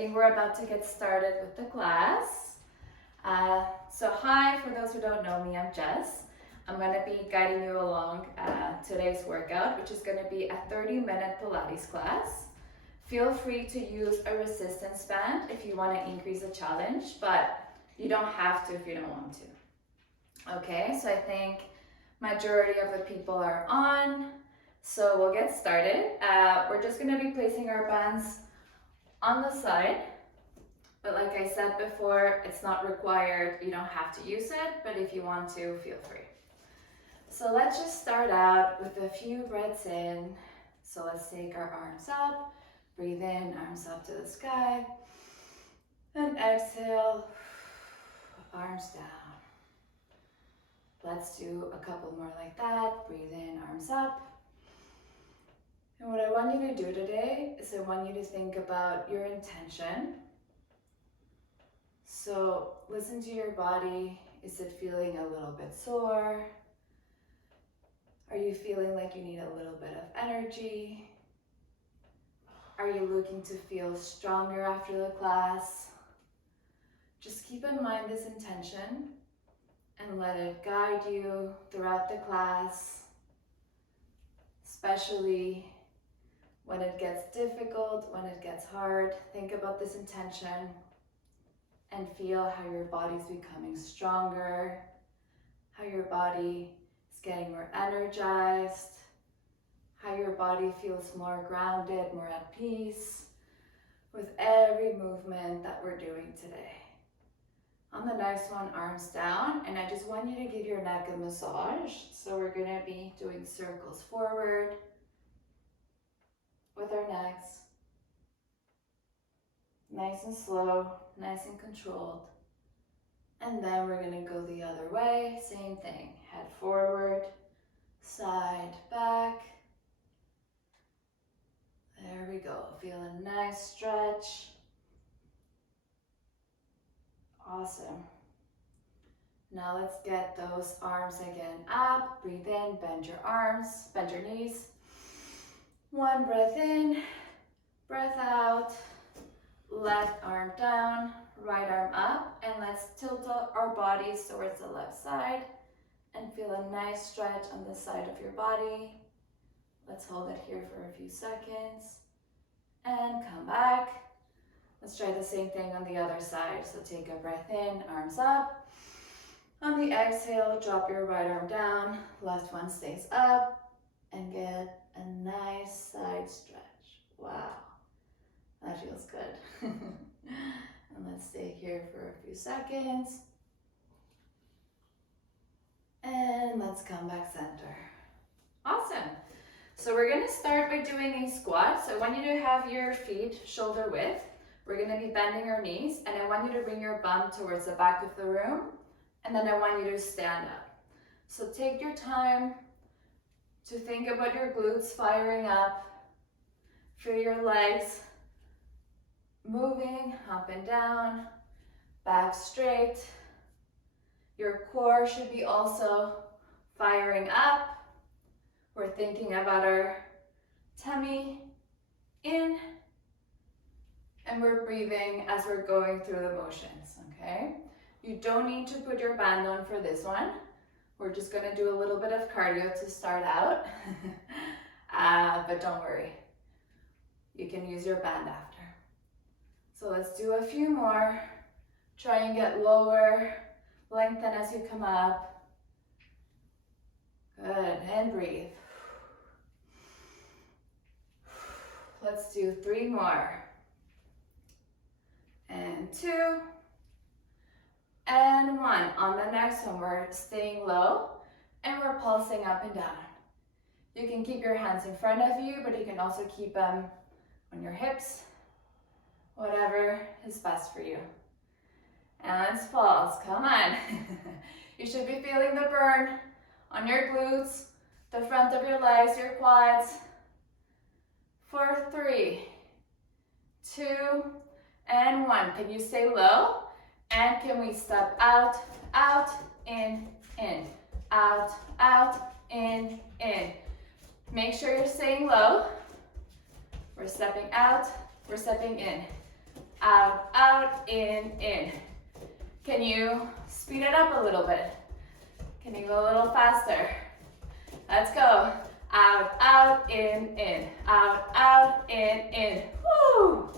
think we're about to get started with the class. So hi, for those who don't know me, I'm Jess. I'm going to be guiding you along today's workout, which is going to be a 30-minute Pilates class. Feel free to use a resistance band if you want to increase the challenge, but you don't have to if you don't want to. Okay, so I think majority of the people are on, so we'll get started. We're just going to be placing our bands on the side, but like I said before, it's not required. You don't have to use it, but if you want to, feel free. So let's just start out with a few breaths in. So let's take our arms up, breathe in, arms up to the sky, and exhale, arms down. Let's do a couple more like that. Breathe in, arms up. And what I want you to do today is I want you to think about your intention. So listen to your body. Is it feeling a little bit sore? Are you feeling like you need a little bit of energy? Are you looking to feel stronger after the class? Just keep in mind this intention and let it guide you throughout the class, especially when it gets difficult, when it gets hard. Think about this intention and feel how your body's becoming stronger, how your body is getting more energized, how your body feels more grounded, more at peace with every movement that we're doing today. On the next one, arms down, and I just want you to give your neck a massage. So we're gonna be doing circles forward with our necks. Nice and slow, nice and controlled. And then we're gonna go the other way, same thing. Head forward, side, back. There we go, feel a nice stretch. Awesome. Now let's get those arms again up. Breathe in, bend your arms, bend your knees. One breath in, breath out. Left arm down, right arm up, and let's tilt our bodies towards the left side and feel a nice stretch on the side of your body. Let's hold it here for a few seconds and come back. Let's try the same thing on the other side. So take a breath in, arms up. On the exhale, drop your right arm down, left one stays up, and get a nice side stretch. Wow, that feels good. And let's stay here for a few seconds. And let's come back center. Awesome. So we're gonna start by doing a squat. So I want you to have your feet shoulder width. We're gonna be bending our knees, and I want you to bring your bum towards the back of the room, and then I want you to stand up. So take your time to think about your glutes firing up, feel your legs moving up and down, back straight. Your core should be also firing up. We're thinking about our tummy in, and we're breathing as we're going through the motions, okay? You don't need to put your band on for this one. We're just gonna do a little bit of cardio to start out, but don't worry. You can use your band after. So let's do a few more. Try and get lower, lengthen as you come up. Good, and breathe. Let's do 3 more. And 2, and 1. On the next one, we're staying low, and we're pulsing up and down. You can keep your hands in front of you, but you can also keep them on your hips, whatever is best for you. And let's pulse, come on. You should be feeling the burn on your glutes, the front of your legs, your quads. For 3, 2, and 1. Can you stay low? And can we step out, out, in, out, out, in. Make sure you're staying low. We're stepping out, we're stepping in. out, out, in. Can you speed it up a little bit? Can you go a little faster? Let's go. Out, out, in. Out, out, in. Woo!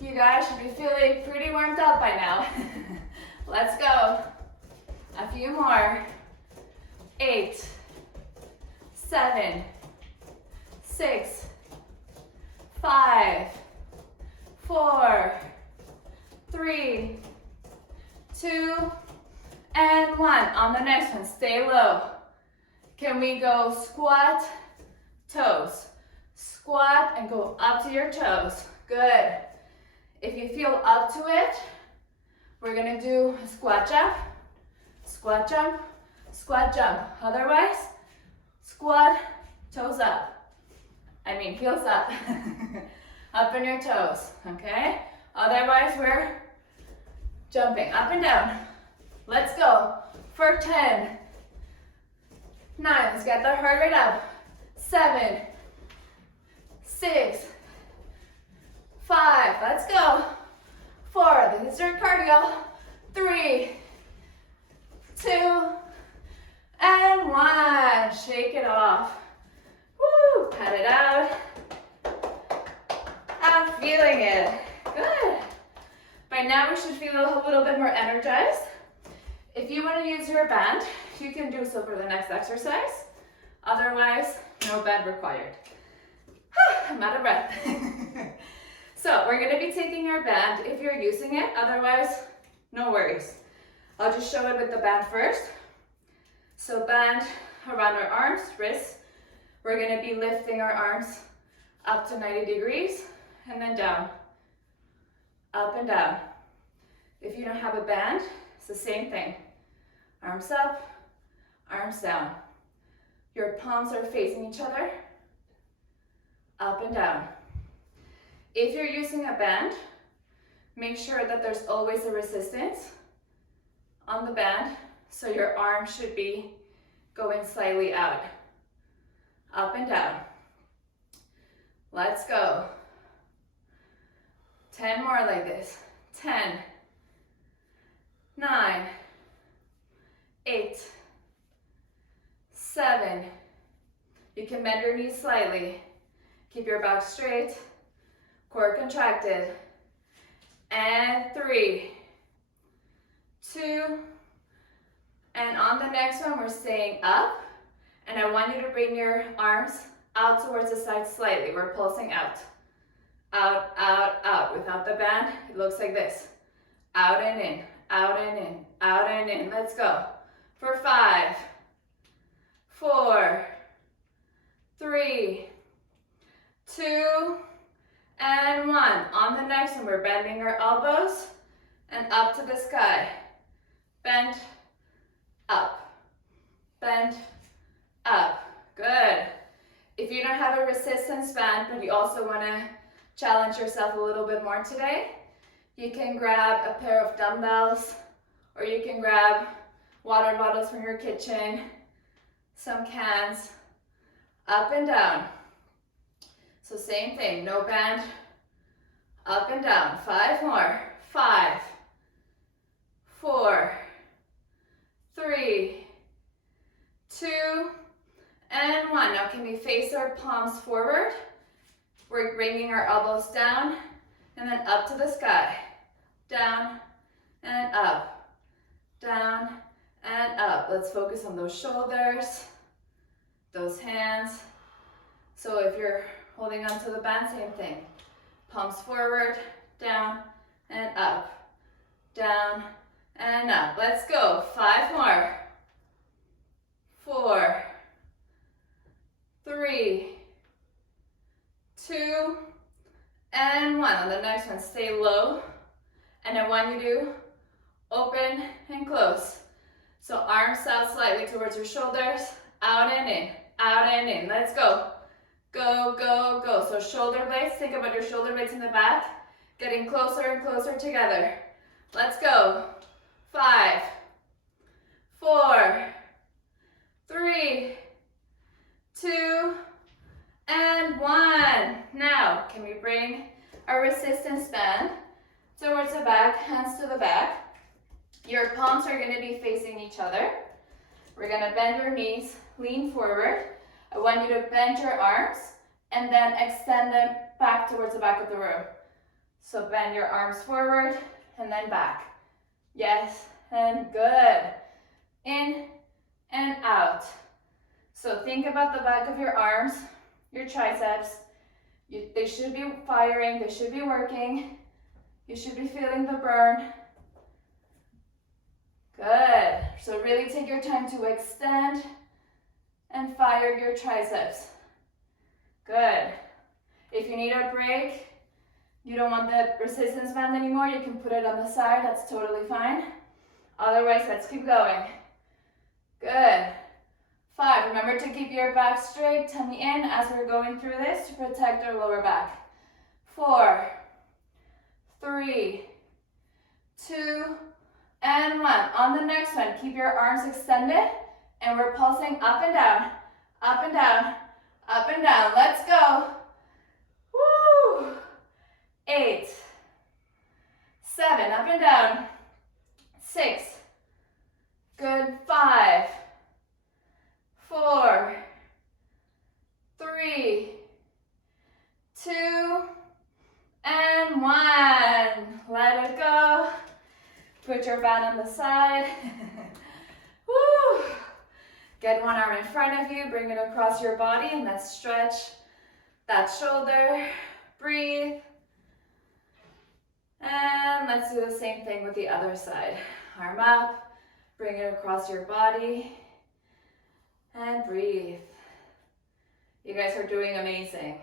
You guys should be feeling pretty warmed up by now. Let's go. A few more. 8, 7, 6, 5, 4, 3, 2, and 1. On the next one, stay low. Can we go squat, toes? Squat and go up to your toes. Good. If you feel up to it, we're gonna do a squat jump, squat jump, squat jump. Otherwise, squat, toes up. I mean, heels up. Up on your toes, okay? Otherwise, we're jumping up and down. Let's go for 10, 9, let's get the heart rate up. 7, 6, 5, let's go. 4, this is your cardio. 3, 2, and 1. Shake it off. Woo, pat it out. I'm feeling it. Good. By now we should feel a little bit more energized. If you want to use your band, you can do so for the next exercise. Otherwise, no band required. I'm out of breath. So we're going to be taking our band if you're using it. Otherwise, no worries. I'll just show it with the band first. So band around our arms, wrists. We're going to be lifting our arms up to 90 degrees and then down. Up and down. If you don't have a band, it's the same thing. Arms up, arms down. Your palms are facing each other. Up and down. If you're using a band, make sure that there's always a resistance on the band, so your arm should be going slightly out. Up and down. Let's go. 10 more like this. 10, 9, 8, 7. You can bend your knees slightly. Keep your back straight. Core contracted. And 3, 2, and on the next one, we're staying up. And I want you to bring your arms out towards the side slightly. We're pulsing out. Out, out, out. Without the band, it looks like this. Out and in, out and in, out and in. Let's go. For 5, 4, 3, 2, and 1. On the next one, we're bending our elbows and up to the sky. Bend, up, bend, up. Good. If you don't have a resistance band, but you also want to challenge yourself a little bit more today, you can grab a pair of dumbbells, or you can grab water bottles from your kitchen, some cans, up and down. So same thing, no band, up and down. 5 more. 5, 4, 3, 2, and 1. Now can we face our palms forward? We're bringing our elbows down and then up to the sky. Down and up, down and up. Let's focus on those shoulders, those hands. So if you're holding onto the band, same thing. Palms forward, down and up, down and up. Let's go. 5 more. 4, 3, 2, and 1. On the next one, stay low. And I want you to open and close. So arms out slightly towards your shoulders, out and in, out and in. Let's go. Go, go, go. So shoulder blades, think about your shoulder blades in the back, getting closer and closer together. Let's go. 5, 4, 3, 2, and 1. Now, can we bring our resistance band towards the back, hands to the back. Your palms are gonna be facing each other. We're gonna bend your knees, lean forward. I want you to bend your arms and then extend them back towards the back of the room. So bend your arms forward and then back. Yes, and good. In and out. So think about the back of your arms, your triceps. They should be firing, they should be working. You should be feeling the burn. Good. So really take your time to extend and fire your triceps. Good. If you need a break, you don't want the resistance band anymore, you can put it on the side, that's totally fine. Otherwise, let's keep going. Good. 5, remember to keep your back straight, tummy in as we're going through this to protect our lower back. 4, 3, 2, and 1. On the next one, keep your arms extended and we're pulsing up and down, up and down, up and down. Let's go. Woo! 8, 7, up and down. 6, good. 5, 4, 3, 2, and 1. Let it go. Put your band on the side. Woo! Get one arm in front of you, bring it across your body, and let's stretch that shoulder. Breathe. And let's do the same thing with the other side. Arm up, bring it across your body, and breathe. You guys are doing amazing.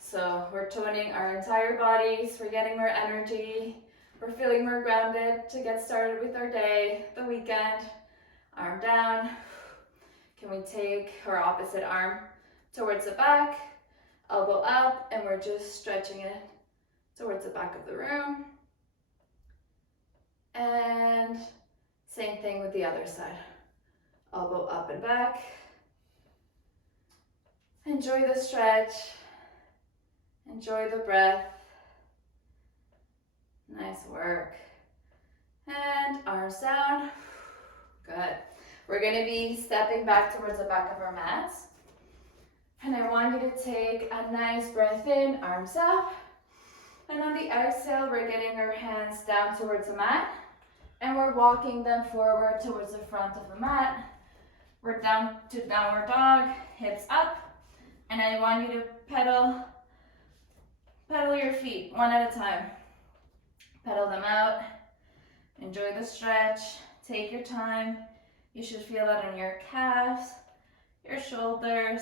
So we're toning our entire bodies, we're getting more energy, we're feeling more grounded to get started with our day, the weekend. Arm down. Can we take our opposite arm towards the back, elbow up, and we're just stretching it towards the back of the room. And same thing with the other side. Elbow up and back. Enjoy the stretch. Enjoy the breath. Nice work. And arms down. Good. We're going to be stepping back towards the back of our mats. And I want you to take a nice breath in, arms up. And on the exhale, we're getting our hands down towards the mat. And we're walking them forward towards the front of the mat. We're down to downward dog, hips up. And I want you to pedal your feet one at a time. Pedal them out. Enjoy the stretch. Take your time. You should feel that in your calves, your shoulders.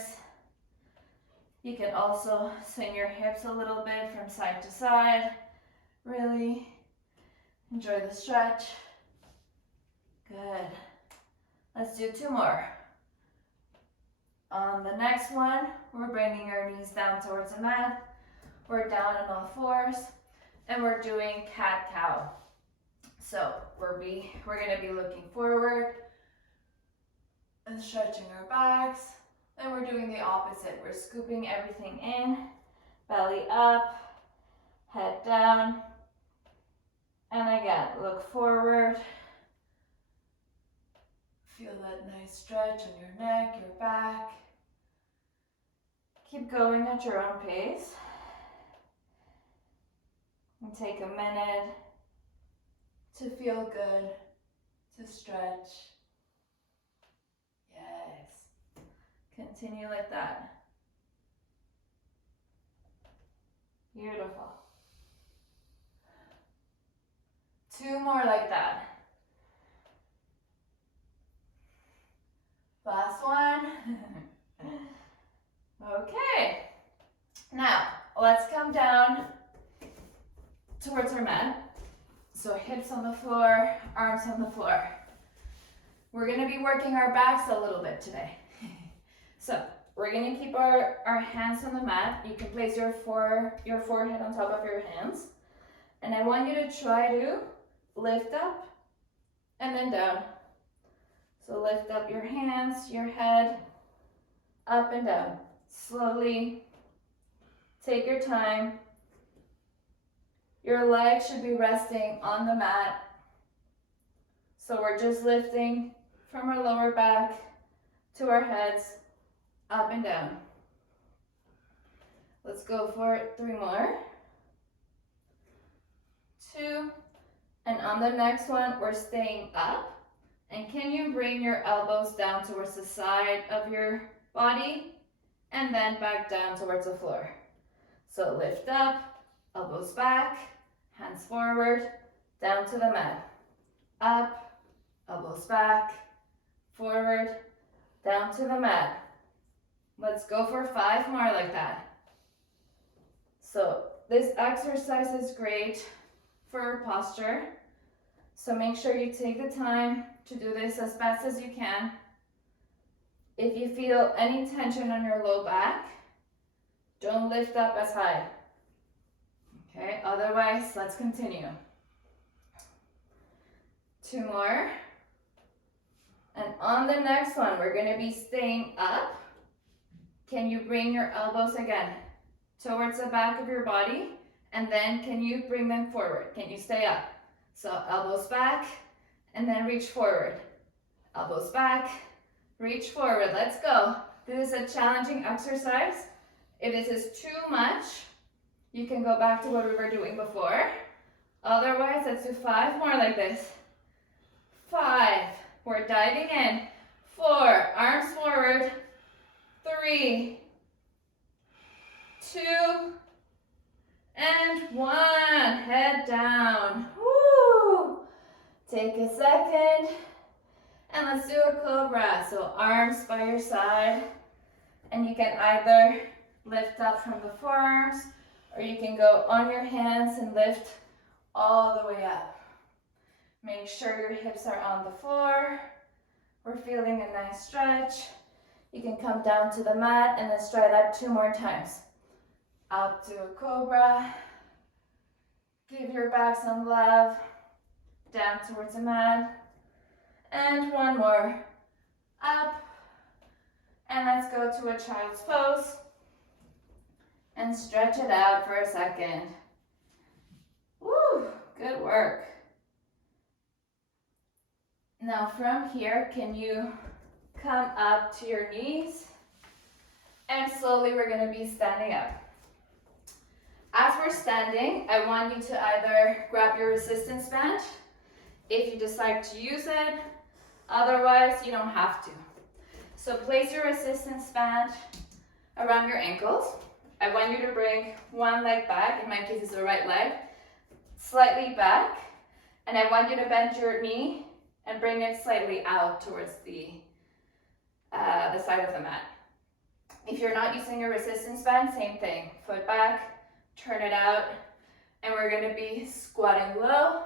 You can also swing your hips a little bit from side to side. Really enjoy the stretch. Good. Let's do 2 more. On the next one, we're bringing our knees down towards the mat. We're down on all fours, and we're doing cat-cow. So we're gonna be looking forward and stretching our backs. Then we're doing the opposite. We're scooping everything in, belly up, head down. And again, look forward. Feel that nice stretch on your neck, your back. Keep going at your own pace. And take a minute to feel good, to stretch. Yes. Continue like that. Beautiful. 2 more like that. Last one. Okay. Now, let's come down towards our mat. So hips on the floor, arms on the floor. We're gonna be working our backs a little bit today. So we're gonna keep our hands on the mat. You can place your forehead on top of your hands. And I want you to try to lift up and then down. So lift up your hands, your head, up and down. Slowly, take your time. Your legs should be resting on the mat. So we're just lifting from our lower back to our heads, up and down. Let's go for it. 3 more. 2. And on the next one, we're staying up. And can you bring your elbows down towards the side of your body and then back down towards the floor? So lift up, elbows back, hands forward, down to the mat. Up, elbows back, forward, down to the mat. Let's go for 5 more like that. So this exercise is great for posture. So make sure you take the time to do this as fast as you can. If you feel any tension on your low back, don't lift up as high. Okay, otherwise, let's continue. 2 more. And on the next one, we're going to be staying up. Can you bring your elbows again towards the back of your body? And then can you bring them forward? Can you stay up? So elbows back, and then reach forward. Elbows back, reach forward. Let's go. This is a challenging exercise. If this is too much, you can go back to what we were doing before. Otherwise, let's do 5 more like this. 5, we're diving in. 4, arms forward. 3, 2, and 1. Head down. Woo! Take a second, and let's do a cobra. So arms by your side, and you can either lift up from the forearms, or you can go on your hands and lift all the way up. Make sure your hips are on the floor. We're feeling a nice stretch. You can come down to the mat and then try that 2 more times. Up to a cobra. Give your back some love. Down towards the mat. And 1 more. Up. And let's go to a child's pose. And stretch it out for a second. Woo, good work. Now from here, can you come up to your knees? And slowly we're going to be standing up. As we're standing, I want you to either grab your resistance band if you decide to use it. Otherwise, you don't have to. So place your resistance band around your ankles. I want you to bring one leg back, in my case it's the right leg, slightly back, and I want you to bend your knee and bring it slightly out towards the side of the mat. If you're not using a resistance band, same thing, foot back, turn it out, and we're going to be squatting low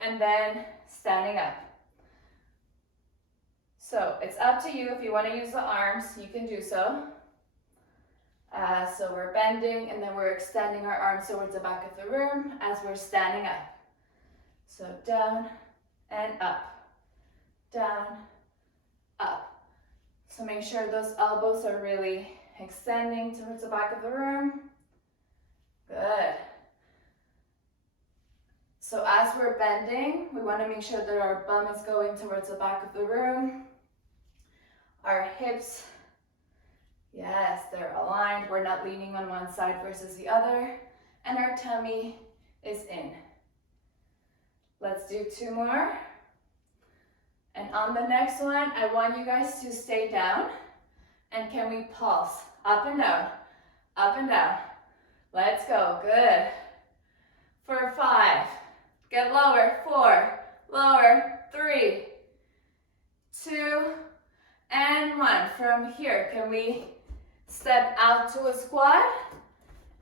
and then standing up. So it's up to you. If you want to use the arms, you can do so. So we're bending and then we're extending our arms towards the back of the room as we're standing up. So down and up, down, up. So make sure those elbows are really extending towards the back of the room. Good. So as we're bending, we want to make sure that our bum is going towards the back of the room. Our hips, yes, they're aligned. We're not leaning on one side versus the other. And our tummy is in. Let's do 2 more. And on the next one, I want you guys to stay down. And can we pulse? Up and down, up and down. Let's go, good. For 5, get lower, 4, lower, 3, 2, and 1. From here, can we step out to a squat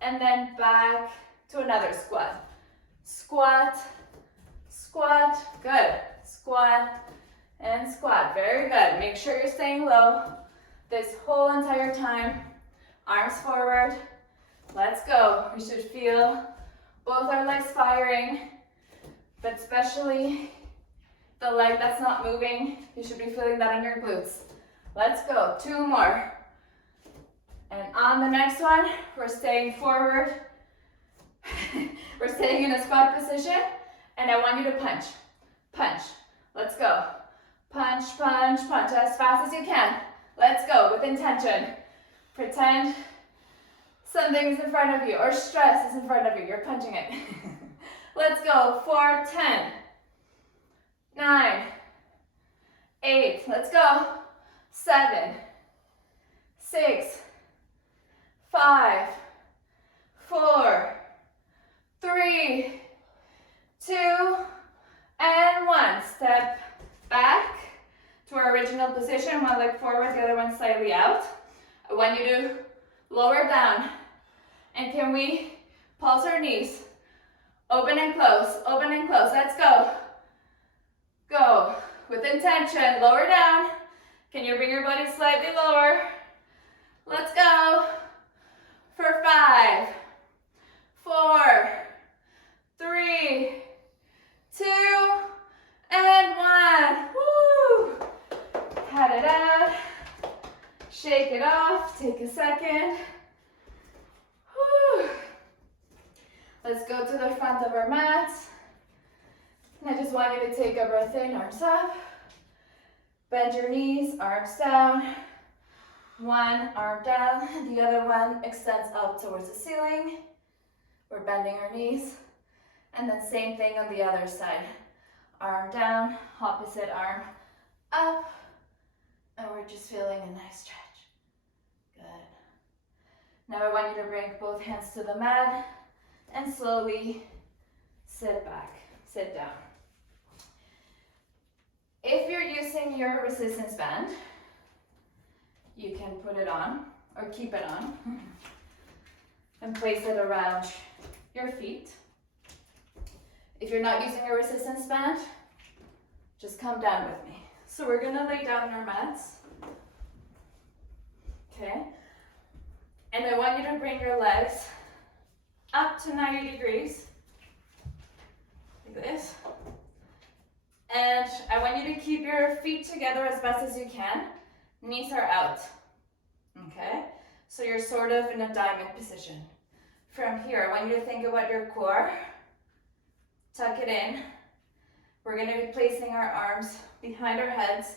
and then back to another squat? Squat, squat, good. Squat and squat, very good. Make sure you're staying low this whole entire time. Arms forward. Let's go. We should feel both our legs firing, but especially the leg that's not moving. You should be feeling that on your glutes. Let's go. 2 more. And on the next one, we're staying forward. We're staying in a squat position, and I want you to punch. Punch. Let's go. Punch, punch, punch as fast as you can. Let's go with intention. Pretend something's in front of you or stress is in front of you. You're punching it. Let's go. 4, 10, 9, 8. Let's go. 7, 6, 5, 4, 3, 2, and 1. Step back to our original position. One leg forward, the other one slightly out. I want you to lower down. And can we pulse our knees? Open and close, open and close. Let's go. Go. With intention, lower down. Can you bring your body slightly lower? Let's go. For 5, 4, 3, 2, and 1. Woo! Pat it out. Shake it off. Take a second. Woo! Let's go to the front of our mats. And I just want you to take a breath in, arms up. Bend your knees, arms down. One arm down, the other one extends up towards the ceiling. We're bending our knees. And then same thing on the other side. Arm down, opposite arm up. And we're just feeling a nice stretch. Good. Now I want you to bring both hands to the mat and slowly sit back, sit down. If you're using your resistance band, you can put it on or keep it on and place it around your feet. If you're not using a resistance band, just come down with me. So we're gonna lay down on our mats. Okay? And I want you to bring your legs up to 90 degrees, like this. And I want you to keep your feet together as best as you can. Knees are out, okay? So you're sort of in a diamond position. From here, I want you to think about your core. Tuck it in. We're gonna be placing our arms behind our heads.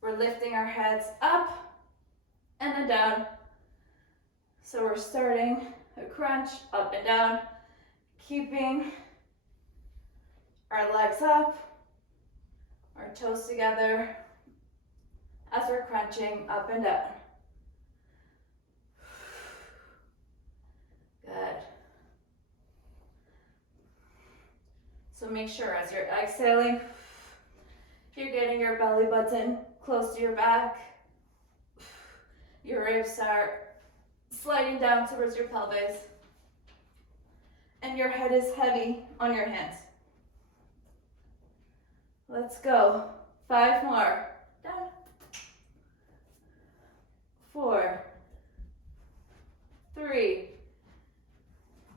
We're lifting our heads up and then down. So we're starting a crunch, up and down, keeping our legs up, our toes together as we're crunching up and down. Good. So make sure as you're exhaling, you're getting your belly button close to your back. Your ribs are sliding down towards your pelvis. And your head is heavy on your hands. Let's go. 5 more. Down. 4, 3.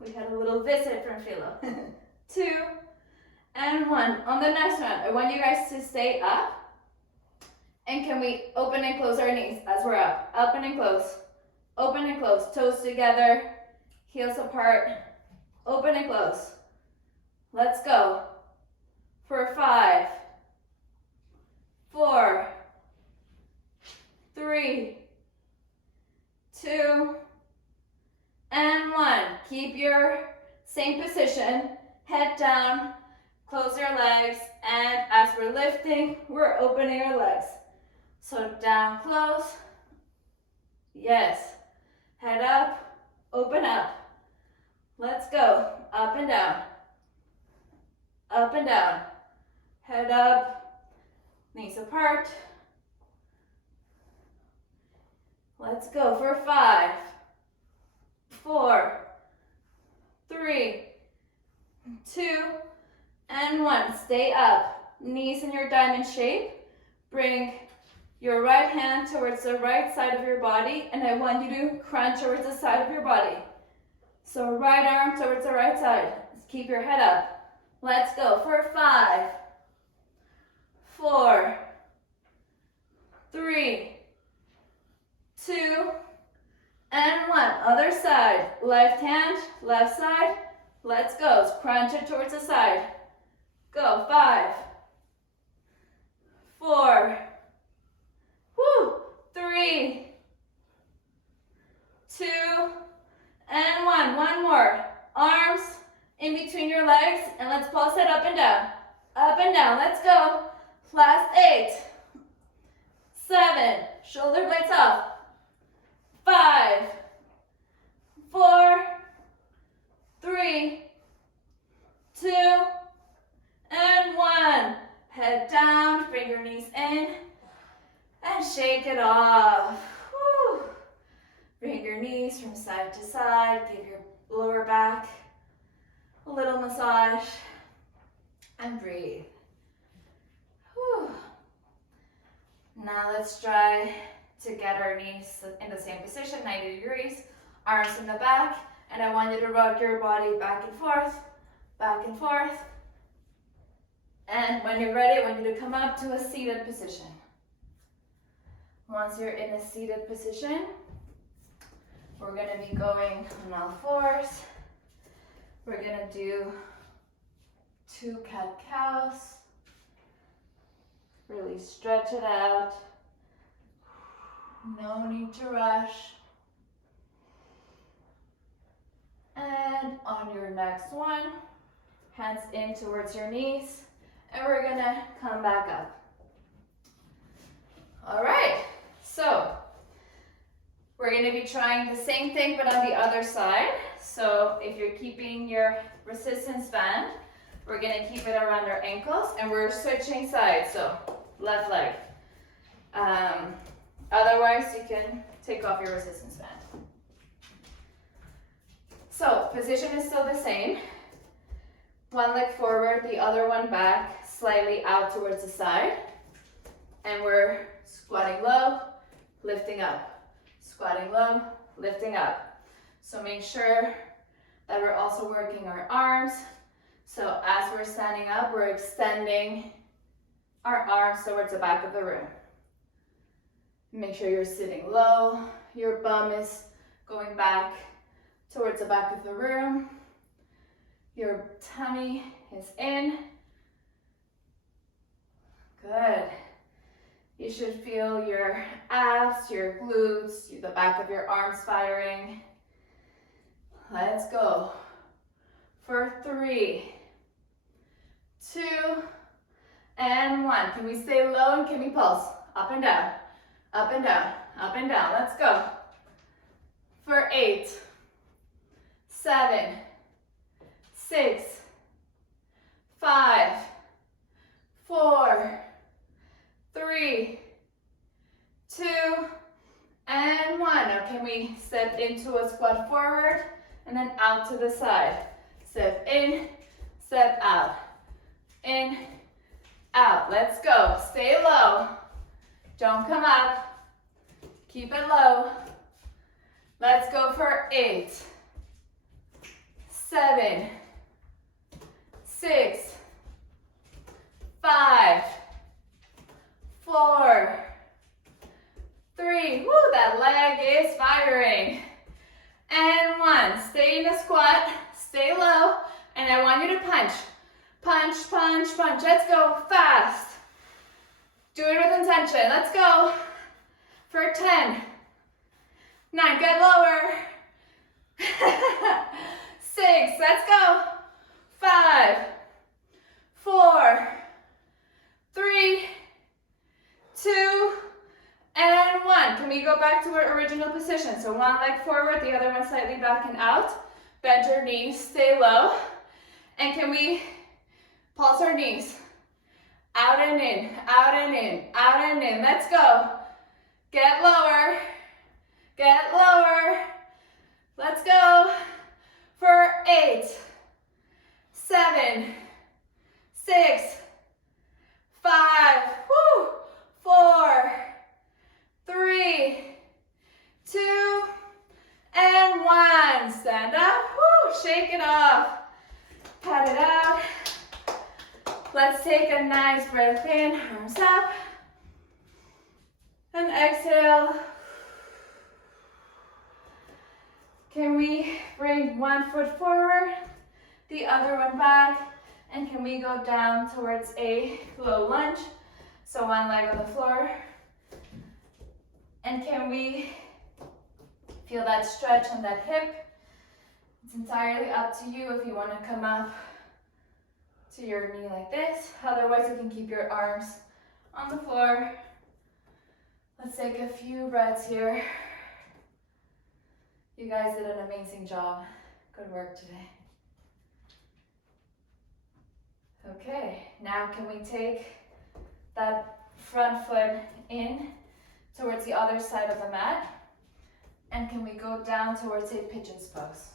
We had a little visit from Philo. 2, and 1. On the next one, I want you guys to stay up. And can we open and close our knees as we're up? Open and close. Open and close. Toes together. Heels apart. Open and close. Let's go. For 5, 4, 3, 2, and 1. Keep your same position. Head down. Close your legs. And as we're lifting, we're opening our legs. So down, close. Yes. Head up. Open up. Let's go. Up and down. Up and down. Head up. Knees apart. Let's go for 5, 4, 3, 2, and 1. Stay up. Knees in your diamond shape. Bring your right hand towards the right side of your body, and I want you to crunch towards the side of your body. So right arm towards the right side. Keep your head up. Let's go for 5, 4, 3, 2, and 1. Other side. Left hand, left side, Let's go. Crunch it towards the side. Go. 5, 4, 3, 2, and 1. One more. Arms in between your legs, and let's pulse it up and down. Up and down. Let's go. Last 8, 7, shoulder blades up. 5, 4, 3, 2, and 1. Head down, bring your knees in, and shake it off. Woo. Bring your knees from side to side. Give your lower back a little massage, and breathe. Whew. Now let's try to get our knees in the same position, 90 degrees, arms in the back, and I want you to rock your body back and forth, back and forth. And when you're ready, I want you to come up to a seated position. Once you're in a seated position, we're going to be going on all fours. We're going to do 2 cat-cows. Really stretch it out. No need to rush. And on your next one, hands in towards your knees, and we're gonna come back up. All right, so we're gonna be trying the same thing but on the other side. So if you're keeping your resistance band, we're gonna keep it around our ankles, and we're switching sides, so left leg. Otherwise, you can take off your resistance band. So position is still the same. One leg forward, the other one back, slightly out towards the side. And we're squatting low, lifting up. Squatting low, lifting up. So make sure that we're also working our arms. So as we're standing up, we're extending our arms towards the back of the room. Make sure you're sitting low. Your bum is going back towards the back of the room. Your tummy is in. Good. You should feel your abs, your glutes, the back of your arms firing. Let's go. For 3, 2, and 1. Can we stay low and can we pulse? Up and down, up and down, up and down. Let's go. For 8, 7, 6, 5, 4, 3, 2, and 1. Now can we step into a squat forward and then out to the side. Step in, step out. In, out. Let's go. Stay low. Don't come up. Keep it low. Let's go for 8, 7, 6, 5, 4, 3. Woo, that leg is firing. And 1. Stay in the squat. Stay low. And I want you to punch. Punch, punch, punch. Let's go fast. Do it with intention. Let's go. For 10, 9. Get lower. 6. Let's go. 5, 4, 3, 2, and 1. Can we go back to our original position? So one leg forward, the other one slightly back and out. Bend your knees, stay low. And can we pulse our knees? Out and in, out and in, out and in. Let's go. Get lower. Get lower. Let's go. For 8, 7, 6, 5, 4, 3, 2, and 1. Stand up. Shake it off. Pat it out. Let's take a nice breath in. Arms up. And exhale. Can we bring one foot forward the other one back. And can we go down towards a low lunge? So one leg on the floor. And can we feel that stretch on that hip? It's entirely up to you if you want to come up to your knee like this. Otherwise, you can keep your arms on the floor. Let's take a few breaths here. You guys did an amazing job. Good work today. Okay, now can we take that front foot in towards the other side of the mat? And can we go down towards a pigeon's pose?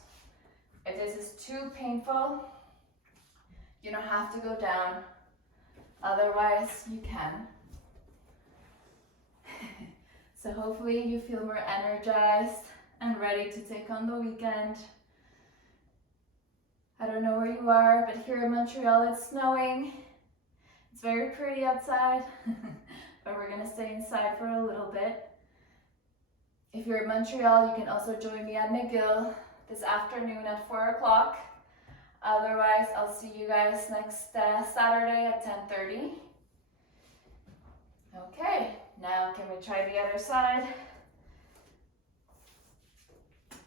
If this is too painful, you don't have to go down. Otherwise, you can. So hopefully you feel more energized and ready to take on the weekend. I don't know where you are, but here in Montreal it's snowing. It's very pretty outside, but we're gonna stay inside for a little bit. If you're in Montreal, you can also join me at McGill this afternoon at 4 o'clock. Otherwise, I'll see you guys next Saturday at 10:30. Okay, now can we try the other side?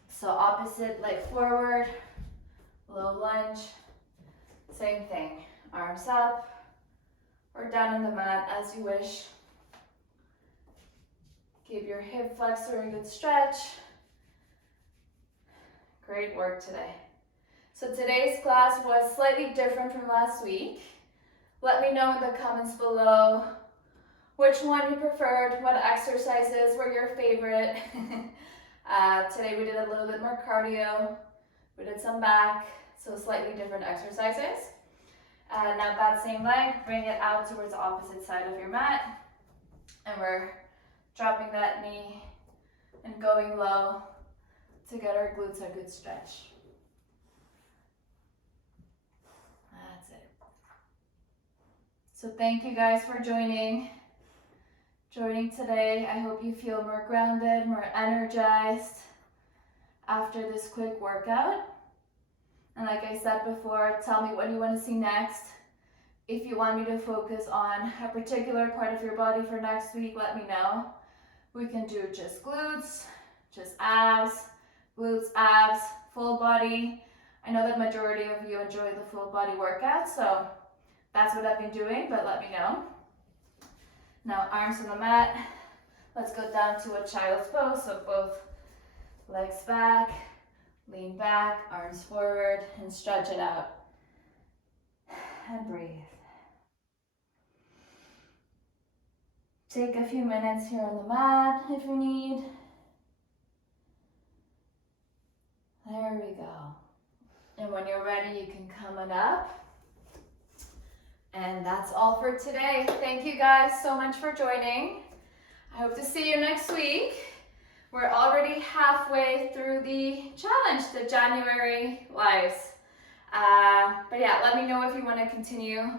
So opposite leg forward, low lunge, same thing. Arms up or down in the mat as you wish. Give your hip flexor a good stretch. Great work today. So today's class was slightly different from last week. Let me know in the comments below which one you preferred, what exercises were your favorite. Today we did a little bit more cardio. We did some back, so slightly different exercises. Now that same leg, bring it out towards the opposite side of your mat. And we're dropping that knee and going low to get our glutes a good stretch. That's it. So thank you guys for joining today. I hope you feel more grounded, more energized after this quick workout. And like I said before, tell me what you want to see next. If you want me to focus on a particular part of your body for next week, let me know. We can do just glutes, just abs, glutes, abs, full body. I know that majority of you enjoy the full body workout, so that's what I've been doing, but let me know. Now arms on the mat. Let's go down to a child's pose, so both legs back, lean back, arms forward, and stretch it out. And breathe. Take a few minutes here on the mat if you need. There we go. And when you're ready, you can come on up. And that's all for today. Thank you guys so much for joining. I hope to see you next week. We're already halfway through the challenge, the January lives. But yeah, let me know if you want to continue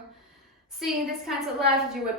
seeing these kinds of lives, if you would